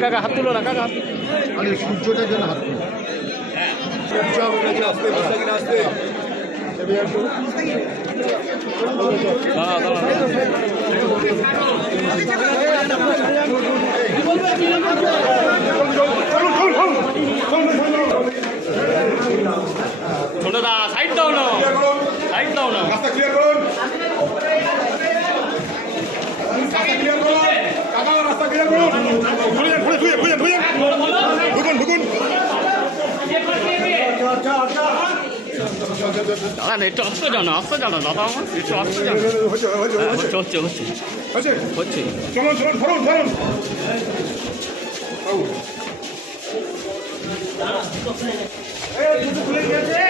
কাকা হাত তুলো না কাকা আগে সূর্যটার জন্য হাত তুলি। দাঁড়া দাঁড়া ছোট দা সাইড দাও না সাইড দাও না রাস্তা ক্লিয়ার করুন রাস্তা ক্লিয়ার করুন কাকা রাস্তা ক্লিয়ার করুন ঘুরে যান ঘুরে ঘুরে ঘুরে ঘুরে ঢুকুন ঢুকুন দাঁড়া না একটু আসতে জানো জানো দাদা আমার একটু আসতে জানো হচ্ছে হচ্ছে হ্যাঁ, হচ্ছে। হচ্ছে হচ্ছে। হচ্ছে? চলুন চলুন ধরুন ধরুন। খুলে গিয়েছে।